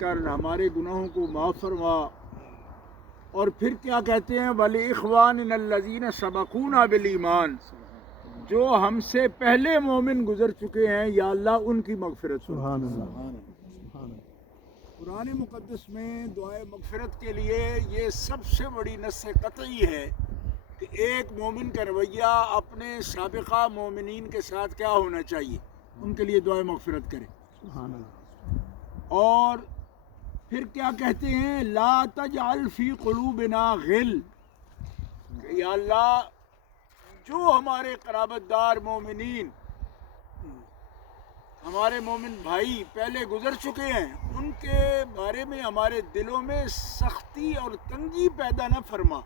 کر ہمارے گناہوں کو معاف فرما. اور پھر کیا کہتے ہیں وَلِإِخْوَانِنَا الَّذِينَ سَبَقُونَا بِالْإِيمَانِ، جو ہم سے پہلے مومن گزر چکے ہیں یا اللہ ان کی مغفرت فرما. سبحان اللہ. قرآن مقدس میں دعائے مغفرت کے لیے یہ سب سے بڑی نص قطعی ہے کہ ایک مومن کا رویہ اپنے سابقہ مومنین کے ساتھ کیا ہونا چاہیے، ان کے لیے دعائے مغفرت کرے. سبحان اللہ. اور پھر کیا کہتے ہیں لا تجعل فی قلوبنا غل، کہ یا اللہ جو ہمارے قرابت دار مومنین، ہمارے مومن بھائی پہلے گزر چکے ہیں، ان کے بارے میں ہمارے دلوں میں سختی اور تنگی پیدا نہ فرما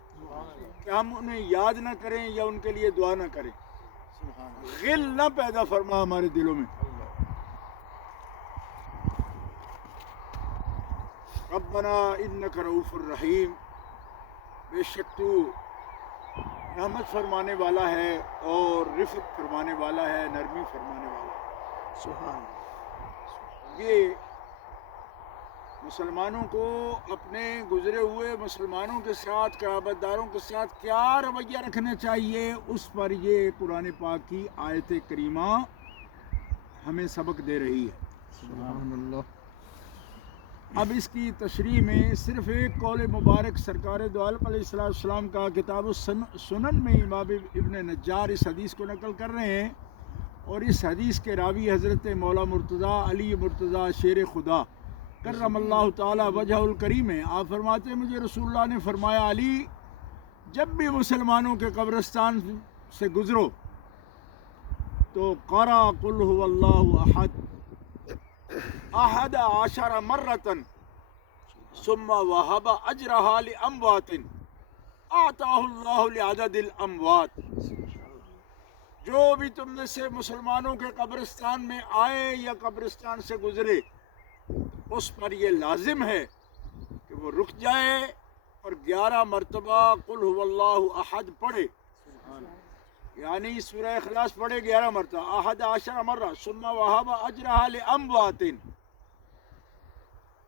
کہ ہم انہیں یاد نہ کریں یا ان کے لیے دعا نہ کریں. غل نہ پیدا فرما ہمارے دلوں میں. ربنا انک رؤوف الرحیم، بے شک تو رحمت فرمانے والا ہے اور رفق فرمانے والا ہے، نرمی فرمانے والا ہے. یہ مسلمانوں کو اپنے گزرے ہوئے مسلمانوں کے ساتھ، قرابت داروں کے ساتھ کیا رویہ رکھنا چاہیے، اس پر یہ قرآن پاک کی آیت کریمہ ہمیں سبق دے رہی ہے. سبحان اللہ. اب اس کی تشریح میں صرف ایک قول مبارک سرکار دو عالم علیہ السلام کا کتاب السنن میں امام ابن نجار اس حدیث کو نقل کر رہے ہیں، اور اس حدیث کے راوی حضرت مولا مرتضیٰ علی مرتضیٰ شیر خدا کرم اللہ تعالی وجہ الکریم ہے. آپ فرماتے ہیں مجھے رسول اللہ نے فرمایا علی، جب بھی مسلمانوں کے قبرستان سے گزرو تو قرأ قل هو اللہ احد 11 مرة ثم وهب اجرها لاموات اعطاه الله لعدد الاموات. جو بھی تم میں سے مسلمانوں کے قبرستان میں آئے یا قبرستان سے گزرے، اس پر یہ لازم ہے کہ وہ رک جائے اور 11 مرتبہ قل هو اللہ احد پڑھے، یعنی سورہ اخلاص پڑھے 11 مرتبہ 11 مرہ ثم وهب اجرها لاموات.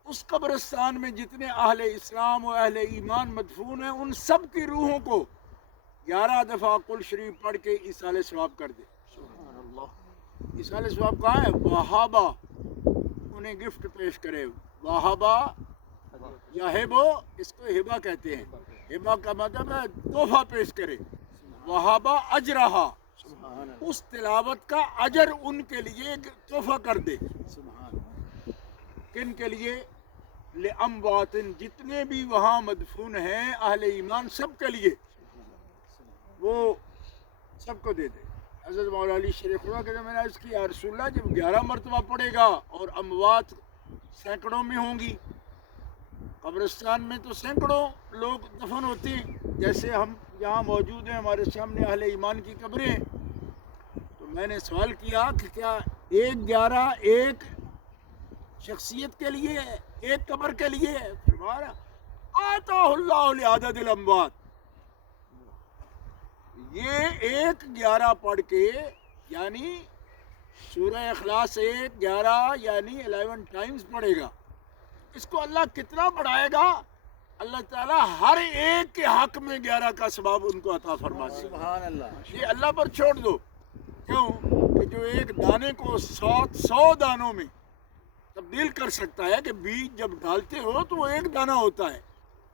اس قبرستان میں جتنے اہل اسلام و اہل ایمان مدفون ہیں، ان سب کی روحوں کو 11 دفعہ قل شریف پڑھ کے ایصال ثواب کر دے. ایصال ثواب کہاں ہے؟ وہابا، انہیں گفٹ پیش کرے. وہابا یا ہیبو، اس کو ہبا کہتے ہیں. ہبا کا مطلب ہے تحفہ پیش کرے. وہابا اجرہا، اس تلاوت کا اجر ان کے لیے تحفہ کر دے. کن کے لیے؟ لاموات، جتنے بھی وہاں مدفون ہیں اہل ایمان سب کے لیے وہ سب کو دے دے. حضرت مولا علی شیر خدا کے میں نے عرض کی یا رسول اللہ، جب 11 مرتبہ پڑھے گا اور اموات سینکڑوں میں ہوں گی، قبرستان میں تو سینکڑوں لوگ دفن ہوتے ہیں، جیسے ہم یہاں موجود ہیں، ہمارے سامنے اہل ایمان کی قبریں ہیں. تو میں نے سوال کیا کہ کیا 11 ایک شخصیت کے لیے ہے، ایک قبر کے لیے ہے؟ فرمایا آتا اللہ لعدد الاموات. یہ 11 پڑھ کے، یعنی سورہ اخلاص 11 یعنی 11 ٹائمز پڑھے گا، اس کو اللہ کتنا بڑھائے گا؟ اللہ تعالیٰ ہر ایک کے حق میں 11 کا ثواب ان کو عطا فرما دے. سبحان اللہ. یہ اللہ پر چھوڑ دو. کیوں کہ جو ایک دانے کو 100 دانوں میں تبدیل کر سکتا ہے، کہ بیج جب ڈالتے ہو تو وہ ایک دانہ ہوتا ہے،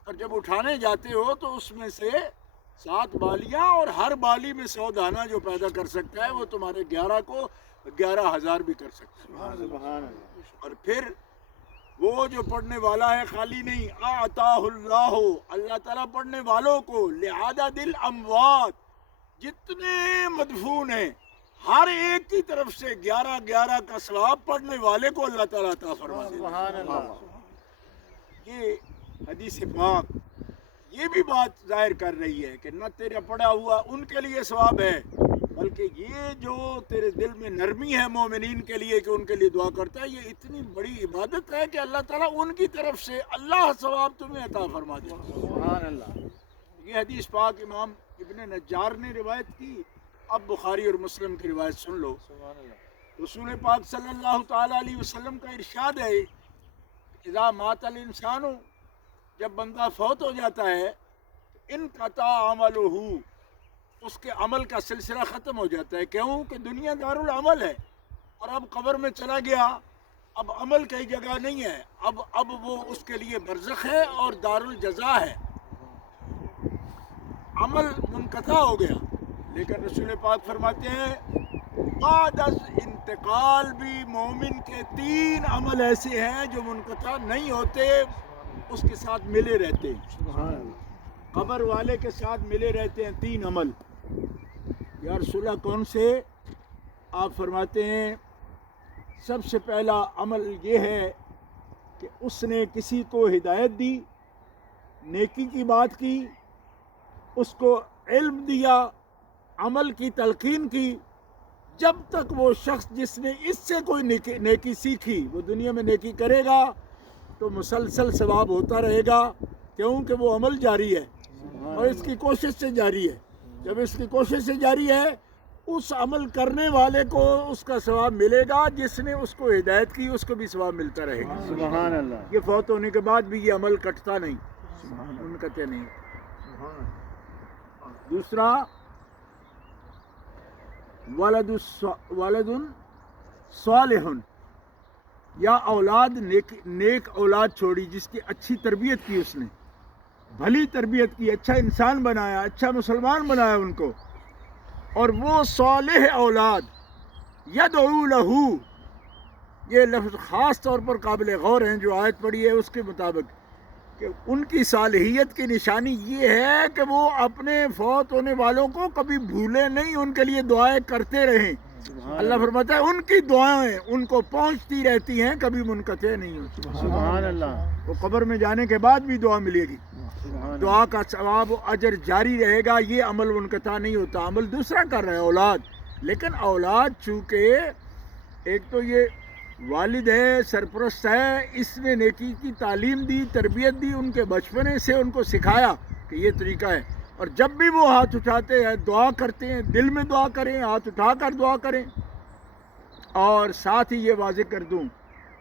اور جب اٹھانے جاتے ہو تو اس میں سے 7 بالیاں، اور ہر بالی میں 100 دانہ جو پیدا کر سکتا ہے وہ تمہارے 11 کو 11,000 بھی کر سکتا ہے. سبحان اللہ. اور پھر وہ جو پڑھنے والا ہے خالی نہیں، آتاہ اللہ، اللہ تعالیٰ پڑھنے والوں کو لعدد الاموات، جتنے مدفون ہیں ہر ایک کی طرف سے 11 کا ثواب پڑھنے والے کو اللہ تعالیٰ عطا فرما دے. سبحان اللہ. یہ حدیث پاک یہ بھی بات ظاہر کر رہی ہے کہ نہ تیرا پڑھا ہوا ان کے لیے ثواب ہے، بلکہ یہ جو تیرے دل میں نرمی ہے مومنین کے لیے کہ ان کے لیے دعا کرتا ہے، یہ اتنی بڑی عبادت ہے کہ اللہ تعالیٰ ان کی طرف سے اللہ ثواب تمہیں عطا فرما دے. سبحان اللہ. یہ حدیث پاک امام ابن نجار نے روایت کی. اب بخاری اور مسلم کی روایت سن لو. سبحان اللہ. رسول پاک صلی اللہ تعالیٰ علیہ وسلم کا ارشاد ہے اذا مات الانسان، جب بندہ فوت ہو جاتا ہے، انقطع عملہ، اس کے عمل کا سلسلہ ختم ہو جاتا ہے. کیوں کہ دنیا دارالعمل ہے، اور اب قبر میں چلا گیا، اب عمل کی جگہ نہیں ہے، اب وہ اس کے لیے برزخ ہے اور دارالجزا ہے، عمل منقطع ہو گیا. لیکن رسول پاک فرماتے ہیں بعد از انتقال بھی مومن کے 3 عمل ایسے ہیں جو منقطع نہیں ہوتے، اس کے ساتھ ملے رہتے ہیں. قبر والے کے ساتھ ملے رہتے ہیں 3 عمل. یا رسول اللہ کون سے؟ آپ فرماتے ہیں سب سے پہلا عمل یہ ہے کہ اس نے کسی کو ہدایت دی، نیکی کی بات کی، اس کو علم دیا، عمل کی تلقین کی. جب تک وہ شخص جس نے اس سے کوئی نیکی سیکھی وہ دنیا میں نیکی کرے گا تو مسلسل ثواب ہوتا رہے گا، کیونکہ وہ عمل جاری ہے اور اس کی کوشش سے جاری ہے. جب اس کی کوشش سے جاری ہے، اس عمل کرنے والے کو اس کا ثواب ملے گا، جس نے اس کو ہدایت کی اس کو بھی ثواب ملتا رہے گا. سبحان اللہ. یہ فوت ہونے کے بعد بھی یہ عمل کٹتا نہیں، منقطع نہیں. دوسرا ولد صالح، یا اولاد نیک اولاد چھوڑی جس کی اچھی تربیت کی، اس نے بھلی تربیت کی، اچھا انسان بنایا، اچھا مسلمان بنایا ان کو. اور وہ صالح اولاد یدعو لہو، یہ لفظ خاص طور پر قابل غور ہیں جو آیت پڑھی ہے اس کے مطابق، کہ ان کی صالحیت کی نشانی یہ ہے کہ وہ اپنے فوت ہونے والوں کو کبھی بھولے نہیں، ان کے لیے دعائیں کرتے رہیں. اللہ فرماتا ہے ان کی دعائیں ان کو پہنچتی رہتی ہیں، کبھی منقطع نہیں ہوتی. سبحان اللہ. وہ قبر میں جانے کے بعد بھی دعا ملے گی، دعا کا ثواب و اجر جاری رہے گا. یہ عمل منقطع نہیں ہوتا. عمل دوسرا کر رہے ہیں اولاد، لیکن اولاد چونکہ ایک تو یہ والد ہے، سرپرست ہے، اس نے نیکی کی تعلیم دی، تربیت دی، ان کے بچپنے سے ان کو سکھایا کہ یہ طریقہ ہے. اور جب بھی وہ ہاتھ اٹھاتے ہیں دعا کرتے ہیں، دل میں دعا کریں، ہاتھ اٹھا کر دعا کریں. اور ساتھ ہی یہ واضح کر دوں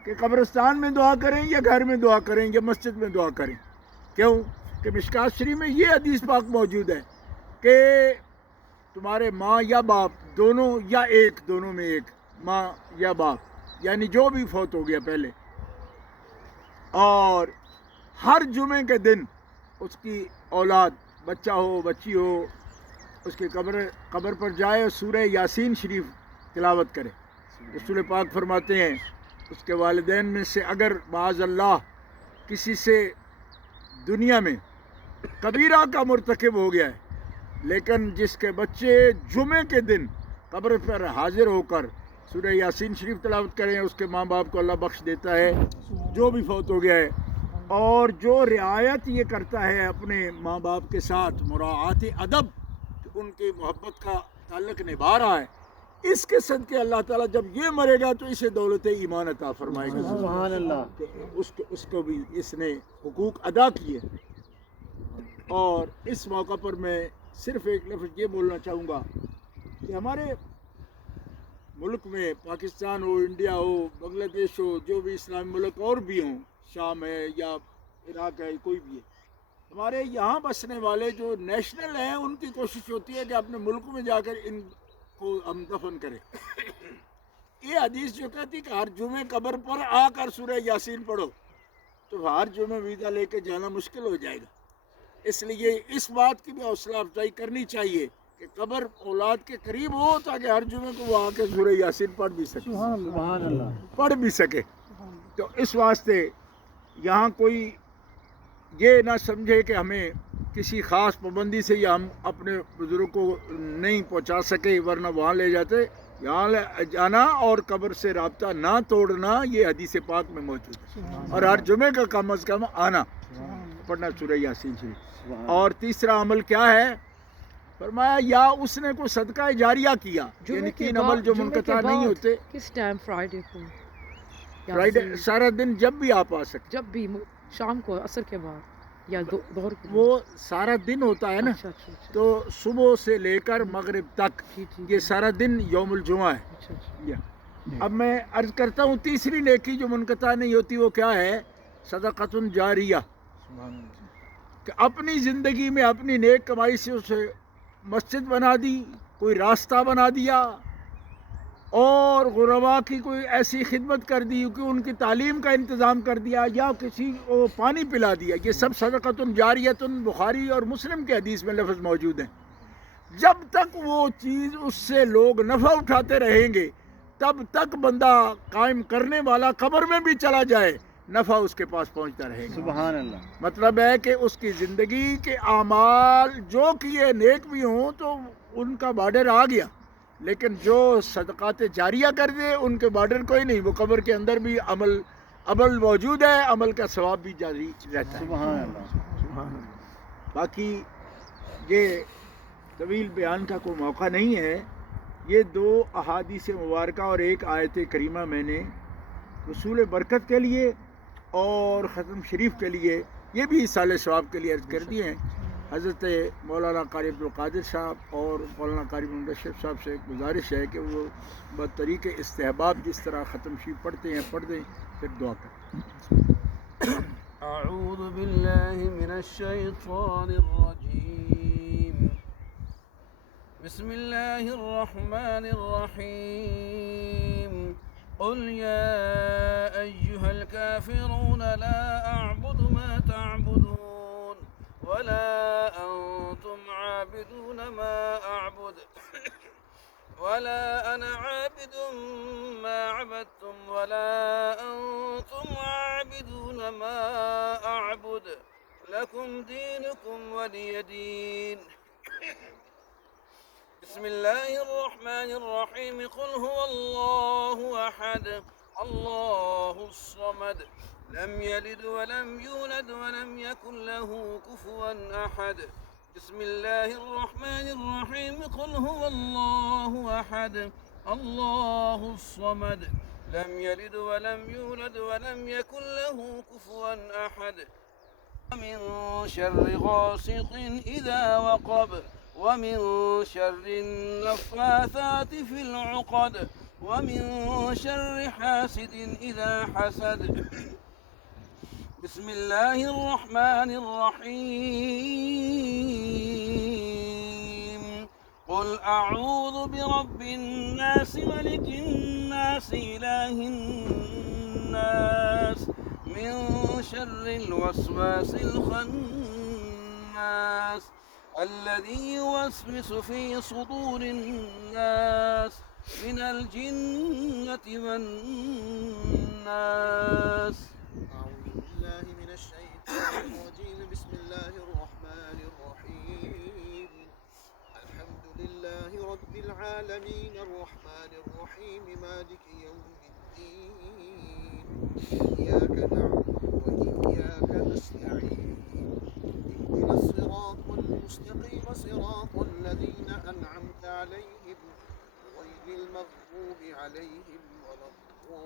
کہ قبرستان میں دعا کریں یا گھر میں دعا کریں یا مسجد میں دعا کریں. کیوں کہ مشکات شریف میں یہ حدیث پاک موجود ہے کہ تمہارے ماں یا باپ دونوں یا ایک، دونوں میں ایک، ماں یا باپ یعنی جو بھی فوت ہو گیا پہلے، اور ہر جمعے کے دن اس کی اولاد، بچہ ہو بچی ہو، اس کی قبر پر جائے اور سورہ یاسین شریف تلاوت کرے. رسول پاک فرماتے ہیں اس کے والدین میں سے اگر معاذ اللہ کسی سے دنیا میں کبیرہ کا مرتکب ہو گیا ہے، لیکن جس کے بچے جمعے کے دن قبر پر حاضر ہو کر سورہ یاسین شریف تلاوت کریں، اس کے ماں باپ کو اللہ بخش دیتا ہے جو بھی فوت ہو گیا ہے. اور جو رعایت یہ کرتا ہے اپنے ماں باپ کے ساتھ، مراعات ادب، ان کی محبت کا تعلق نبھا رہا ہے، اس کے صدقے اللہ تعالیٰ جب یہ مرے گا تو اسے دولت ایمان عطا فرمائے گا. سبحان اللہ. کہ اس کو بھی اس نے حقوق ادا کیے. اور اس موقع پر میں صرف ایک لفظ یہ بولنا چاہوں گا کہ ہمارے ملک میں، پاکستان ہو، انڈیا ہو، بنگلہ دیش ہو، جو بھی اسلامی ملک اور بھی ہوں، شام ہے یا عراق ہے، کوئی بھی ہے، ہمارے یہاں بسنے والے جو نیشنل ہیں ان کی کوشش ہوتی ہے کہ اپنے ملک میں جا کر ان کو ہم دفن کریں. یہ حدیث جو کہتی کہ ہر جمعے قبر پر آ کر سورہ یاسین پڑھو، تو ہر جمعے ویزا لے کے جانا مشکل ہو جائے گا. اس لیے اس بات کی بھی حوصلہ افزائی کرنی چاہیے کہ قبر اولاد کے قریب ہو تاکہ ہر جمعے کو وہ آ کے سورہ یاسین پڑھ بھی سکے، سبحان اللہ. پڑھ بھی سکے. تو اس واسطے یہاں کوئی یہ نہ سمجھے کہ ہمیں کسی خاص پابندی سے یا ہم اپنے بزرگ کو نہیں پہنچا سکے ورنہ وہاں لے جاتے. یہاں لے جانا اور قبر سے رابطہ نہ توڑنا یہ حدیث پاک میں موجود ہے. اور ہر جمعے کا کم از کم آنا، پڑھنا سورہ یاسین شریف. اور تیسرا عمل کیا ہے؟ فرمایا یا اس نے کوئی صدقہ جاریہ کیا، یعنی 3 عمل جو منقطع نہیں ہوتے. کس ٹائم؟ فرائیڈے کو، فرائیڈے سارا دن جب بھی آپ آ سکتے، جب بھی، شام کو، عصر کے بعد یا ظہر کے بعد؟ وہ سارا دن ہوتا ہے نا. اچھا اچھا اچھا. تو صبح سے لے کر مغرب تک ٹھیک ٹھیک. یہ سارا دن یوم الجمعہ ہے. اچھا اچھا. اب میں عرض کرتا ہوں تیسری نیکی جو منقطع نہیں ہوتی وہ کیا ہے صدقۃ جاریہ کہ اپنی زندگی میں اپنی نیک کمائی سے اسے مسجد بنا دی، کوئی راستہ بنا دیا، اور غربا کی کوئی ایسی خدمت کر دی کہ ان کی تعلیم کا انتظام کر دیا، یا کسی کو پانی پلا دیا، یہ سب صدقۃ جاریۃ بخاری اور مسلم کے حدیث میں لفظ موجود ہیں۔ جب تک وہ چیز اس سے لوگ نفع اٹھاتے رہیں گے تب تک بندہ قائم کرنے والا قبر میں بھی چلا جائے نفع اس کے پاس پہنچتا رہے گا۔ سبحان اللہ۔ مطلب ہے کہ اس کی زندگی کے اعمال جو کیے نیک بھی ہوں تو ان کا بارڈر آ گیا، لیکن جو صدقات جاریہ کر دے ان کے بارڈر کوئی نہیں، وہ قبر کے اندر بھی عمل موجود ہے، عمل کا ثواب بھی جاری رہتا ہے۔ سبحان اللہ۔ باقی یہ طویل بیان کا کوئی موقع نہیں ہے، یہ 2 احادیث مبارکہ اور 1 آیت کریمہ میں نے حصول برکت کے لیے اور ختم شریف کے لیے، یہ بھی ایصال ثواب کے لیے عرض کر دیے ہیں۔ حضرت مولانا قاری عبدالقادر صاحب اور مولانا قاری منشف صاحب سے گزارش ہے کہ وہ بطریق استحباب جس طرح ختم شریف پڑھتے ہیں پڑھ دیں، پھر دعا کریں۔ اعوذ باللہ من الشیطان الرجیم، بسم اللہ الرحمن الرحیم، قل یا ایہا الکافرون لا اعبد ما تعبدون ولا انتم عابدون ما اعبد ولا انا عابد ما عبدتم ولا انتم عابدون ما اعبد لكم دينكم ولي دين۔ بسم اللہ الرحمن الرحیم، قل هو اللہ احد اللہ الصمد لم يلد ولم يولد ولم يكن له كفوا احد۔ بسم اللہ الرحمن الرحیم، قل هو اللہ احد اللہ الصمد لم يلد ولم يولد ولم يكن له كفوا احد۔ من شر غاسق اذا وقب ومن شر النفاثات في العقد ومن شر حاسد إذا حسد۔ بسم الله الرحمن الرحيم، قل أعوذ برب الناس ملك الناس إله الناس من شر الوسواس الخناس الذي يوسوس في صدور الناس من الجنة والناس۔ أعوذ بالله من الشيطان الرجيم، بسم الله الرحمن الرحيم، الحمد لله رب العالمين الرحمن الرحيم مالك يوم الدين، إياك نعبد وإياك نستعين، اهدنا الصراط المستقيم صراط الذين أنعمت عليهم غير المغضوب عليهم ولا الضالين۔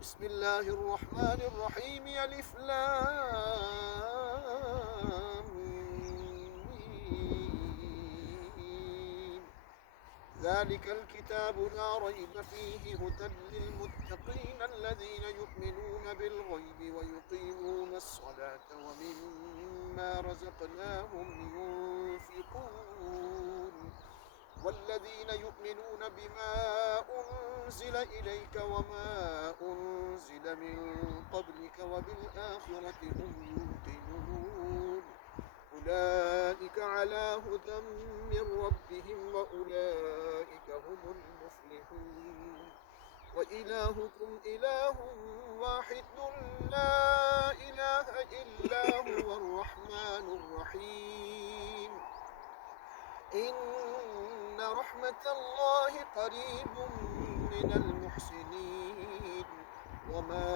بسم الله الرحمن الرحيم، ألف لام ميم، ذلك الكتاب لا ريب فيه هدى للمتقين الذين يؤمنون بالغيب ويقيمون الصلاة ومما رزقناهم ينفقون، والذين يؤمنون بما أنزل إليك وما أنزل من قبلك وبالآخرة هم يوقنون، أولئك على هدى من ربهم وأولئك هم المفلحون۔ وإلهكم إله واحد لا إله إلا هو الرحمن الرحيم، إن رحمة الله قريب من المحسنين، وما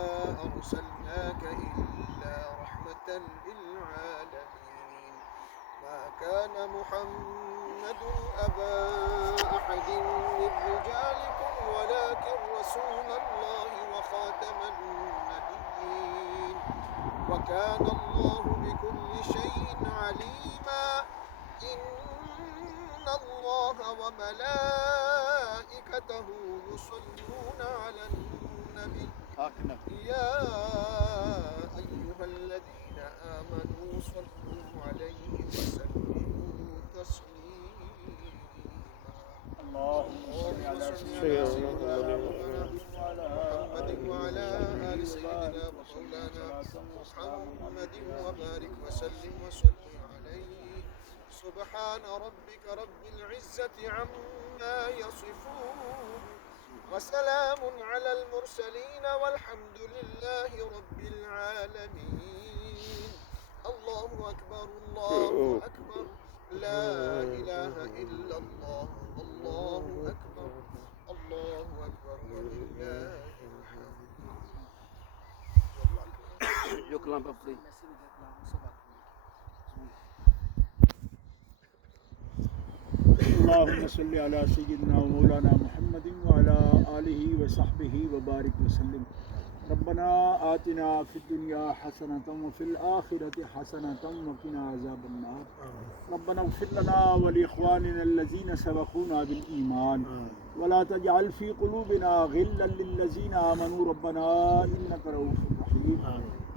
أرسلناك إلا رحمة للعالمين، ما كان محمد أبا أحد من رجالكم ولكن رسول الله وخاتم النبيين، وكان الله بكل شيء عليما، إن الله وملائكته وملائكته يصلون على النبي يا أيها الذين آمنوا صلوا عليه وسلموا تسليما اللهم صل على سيدنا محمد وعلى آل سيدنا ومولانا محمد وبارك وسلم عليه سبحان ربك رب العزة عما يصفون وسلام على المرسلين والحمد لله رب العالمين الله أكبر الله أكبر لا إله إلا الله الله أكبر الله أكبر ولله الحمد جو کلام پہ پڑھی اللهم صل على سيدنا ومولانا محمد وعلى آله وصحبه وبارك وسلم ربنا آتنا في الدنيا حسنة وفي الآخرة حسنة وقنا عذاب النار ربنا اغفر لنا ولإخواننا الذين سبقونا بالإيمان ولا تجعل في قلوبنا غلا للذين آمنوا ربنا إنك رؤوف رحيم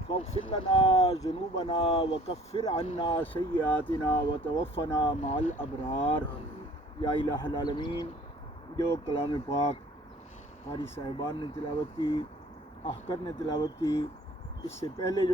فاغفر لنا ذنوبنا وكفر عنا سيئاتنا وتوفنا مع الأبرار یا الہ العالمین جو کلام پاک قاری صاحبان نے تلاوت کی، احکر نے تلاوت کی، اس سے پہلے جو